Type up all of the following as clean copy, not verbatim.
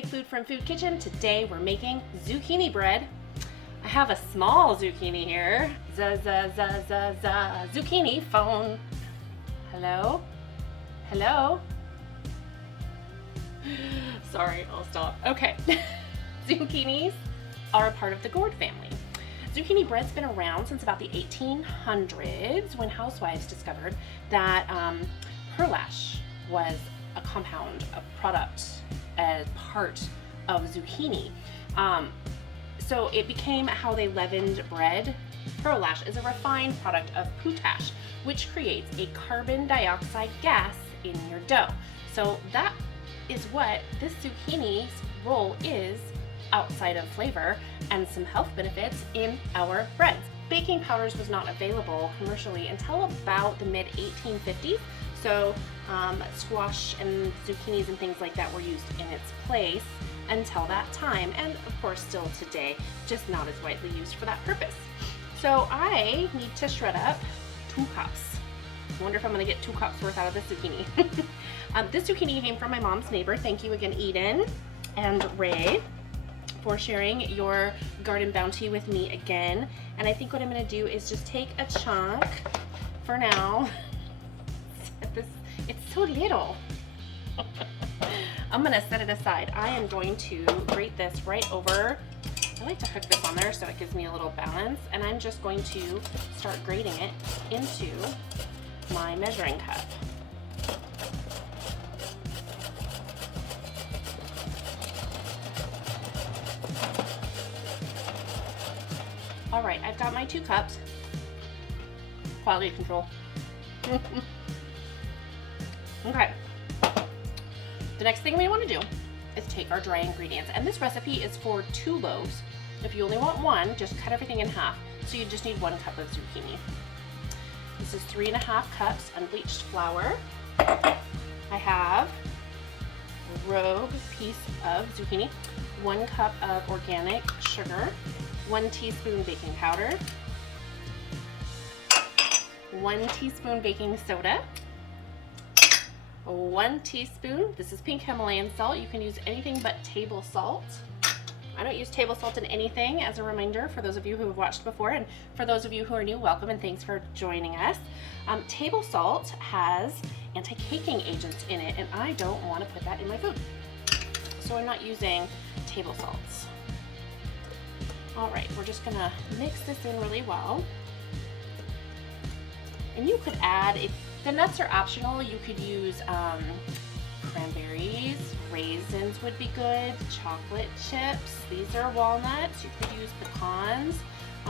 Big Food from Food Kitchen. Today we're making zucchini bread. I have a small zucchini here. Zucchini phone. Hello? Hello? Sorry, I'll stop. Okay. Zucchinis are a part of the gourd family. Zucchini bread's been around since about the 1800s when housewives discovered that pearlash was a compound, a product, as part of zucchini. So it became how they leavened bread. Pearlash is a refined product of potash, which creates a carbon dioxide gas in your dough. So that is what this zucchini's role is outside of flavor and some health benefits in our breads. Baking powders was not available commercially until about the mid 1850s. So squash and zucchinis and things like that were used in its place until that time, and of course still today, just not as widely used for that purpose. So I need to shred up 2 cups. I wonder if I'm gonna get 2 cups worth out of this zucchini. This zucchini came from my mom's neighbor. Thank you again, Eden and Ray, for sharing your garden bounty with me again. And I think what I'm gonna do is just take a chunk for now. It's so little. I'm gonna set it aside. I am going to grate this right over. I like to hook this on there so it gives me a little balance, and I'm just going to start grating it into my measuring cup. All right, I've got my 2 cups. Quality control. Okay. The next thing we want to do is take our dry ingredients, and this recipe is for 2 loaves. If you only want 1, just cut everything in half. So you just need 1 cup of zucchini. This is 3½ cups unbleached flour. I have a rogue piece of zucchini, 1 cup of organic sugar, 1 teaspoon baking powder, 1 teaspoon baking soda, 1 teaspoon, this is pink Himalayan salt. You can use anything but table salt. I don't use table salt in anything, as a reminder for those of you who have watched before, and for those of you who are new, welcome and thanks for joining us. Table salt has anti-caking agents in it, and I don't want to put that in my food. So I'm not using table salts. All right, we're just gonna mix this in really well. And you could add, if the nuts are optional, you could use cranberries, raisins would be good, chocolate chips. These are walnuts. You could use pecans.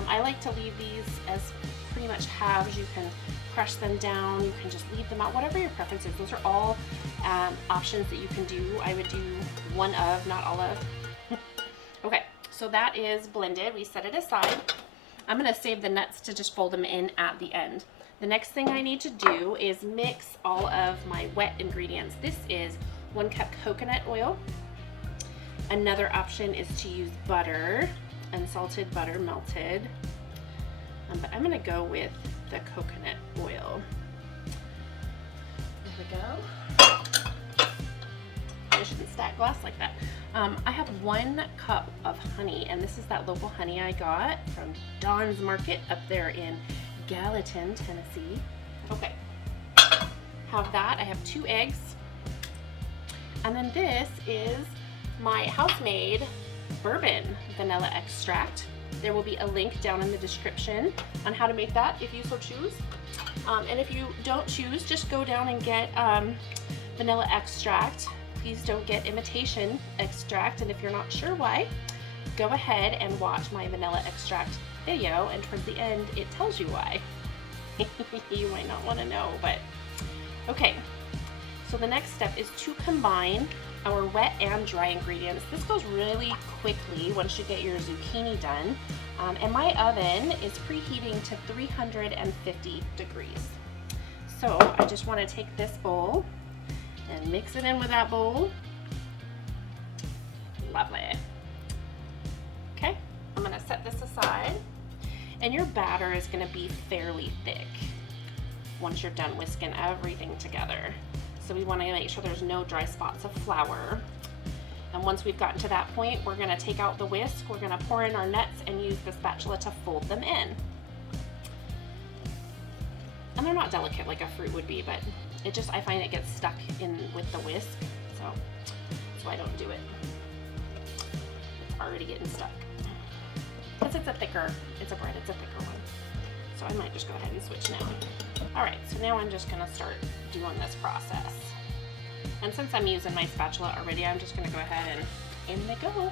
I like to leave these as pretty much halves. You can crush them down. You can just leave them out, whatever your preference is. Those are all options that you can do. I would do 1 of, not all of. Okay, so that is blended. We set it aside. I'm gonna save the nuts to just fold them in at the end. The next thing I need to do is mix all of my wet ingredients. This is 1 cup coconut oil. Another option is to use butter, unsalted butter melted. But I'm gonna go with the coconut oil. There we go. I shouldn't stack glass like that. I have 1 cup of honey, and this is that local honey I got from Don's Market up there in Gallatin, Tennessee. Okay, have that. I have 2 eggs. And then this is my house-made bourbon vanilla extract. There will be a link down in the description on how to make that if you so choose. And if you don't choose, just go down and get vanilla extract. Please don't get imitation extract, and if you're not sure why, go ahead and watch my vanilla extract video, and towards the end it tells you why. You might not want to know, but okay. So the next step is to combine our wet and dry ingredients. This goes really quickly once you get your zucchini done. And my oven is preheating to 350 degrees. So I just want to take this bowl and mix it in with that bowl. Lovely. Okay, I'm gonna set this aside, and your batter is gonna be fairly thick once you're done whisking everything together. So we wanna make sure there's no dry spots of flour. And once we've gotten to that point, we're gonna take out the whisk, we're gonna pour in our nuts and use the spatula to fold them in. And they're not delicate like a fruit would be, but it just, I find it gets stuck in with the whisk, so that's why I don't do it. It's already getting stuck. Because it's a bread, it's a thicker one. So I might just go ahead and switch now. All right, so now I'm just gonna start doing this process. And since I'm using my spatula already, I'm just gonna go ahead and in they go.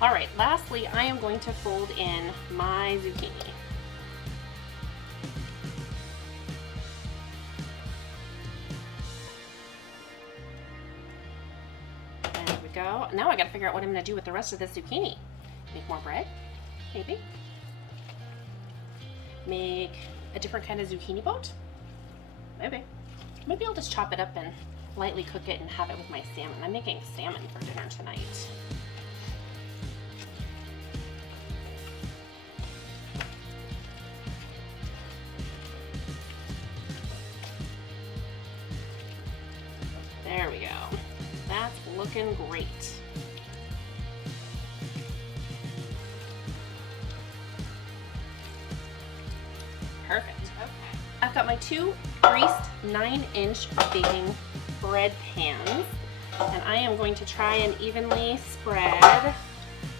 All right, lastly, I am going to fold in my zucchini. There we go. Now I gotta figure out what I'm gonna do with the rest of this zucchini. Make more bread, maybe. Make a different kind of zucchini boat, maybe. Maybe I'll just chop it up and lightly cook it and have it with my salmon. I'm making salmon for dinner tonight. There we go. That's looking great. Perfect. Okay. I've got my 2 greased 9-inch baking bread pans, and I am going to try and evenly spread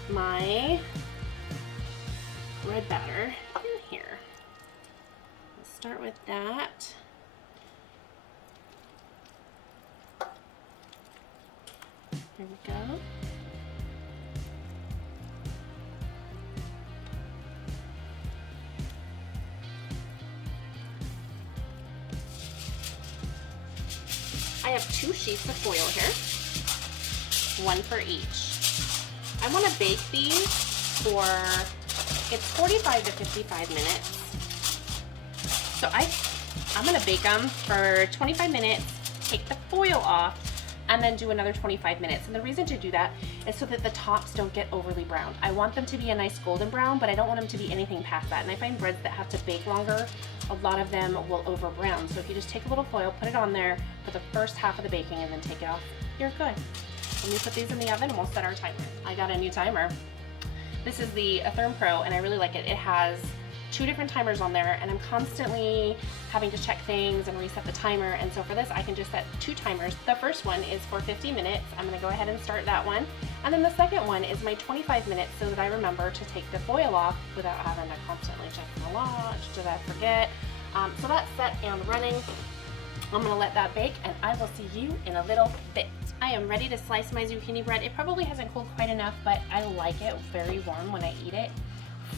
my bread batter in here. Let's start with that. Here we go. I have 2 sheets of foil here, 1 for each. I want to bake these for, it's 45 to 55 minutes. So I'm going to bake them for 25 minutes, take the foil off, and then do another 25 minutes. And the reason to do that is so that the tops don't get overly brown. I want them to be a nice golden brown, but I don't want them to be anything past that. And I find breads that have to bake longer, a lot of them will over brown. So if you just take a little foil, put it on there for the first half of the baking and then take it off, you're good. Let me put these in the oven and we'll set our timer. I got a new timer. This is the Therm Pro and I really like it. It has 2 different timers on there and I'm constantly having to check things and reset the timer, and so for this I can just set 2 timers. The first one is for 50 minutes. I'm going to go ahead and start that one, and then the second one is my 25 minutes so that I remember to take the foil off without having to constantly check my watch. Did I forget? So that's set and running. I'm going to let that bake and I will see you in a little bit. I am ready to slice my zucchini bread. It probably hasn't cooled quite enough, but I like it very warm when I eat it.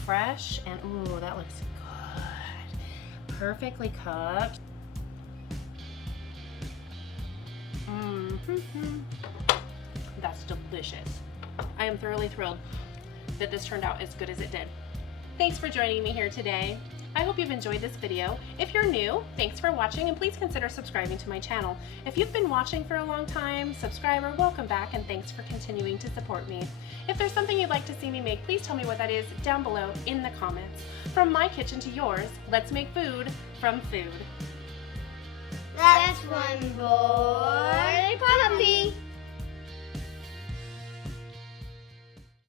Fresh, and ooh, that looks good. Perfectly cooked. That's delicious. I am thoroughly thrilled that this turned out as good as it did. Thanks for joining me here today. I hope you've enjoyed this video. If you're new, thanks for watching and please consider subscribing to my channel. If you've been watching for a long time, subscriber, welcome back and thanks for continuing to support me. If there's something you'd like to see me make, please tell me what that is down below in the comments. From my kitchen to yours, let's make food from food. That's one boy.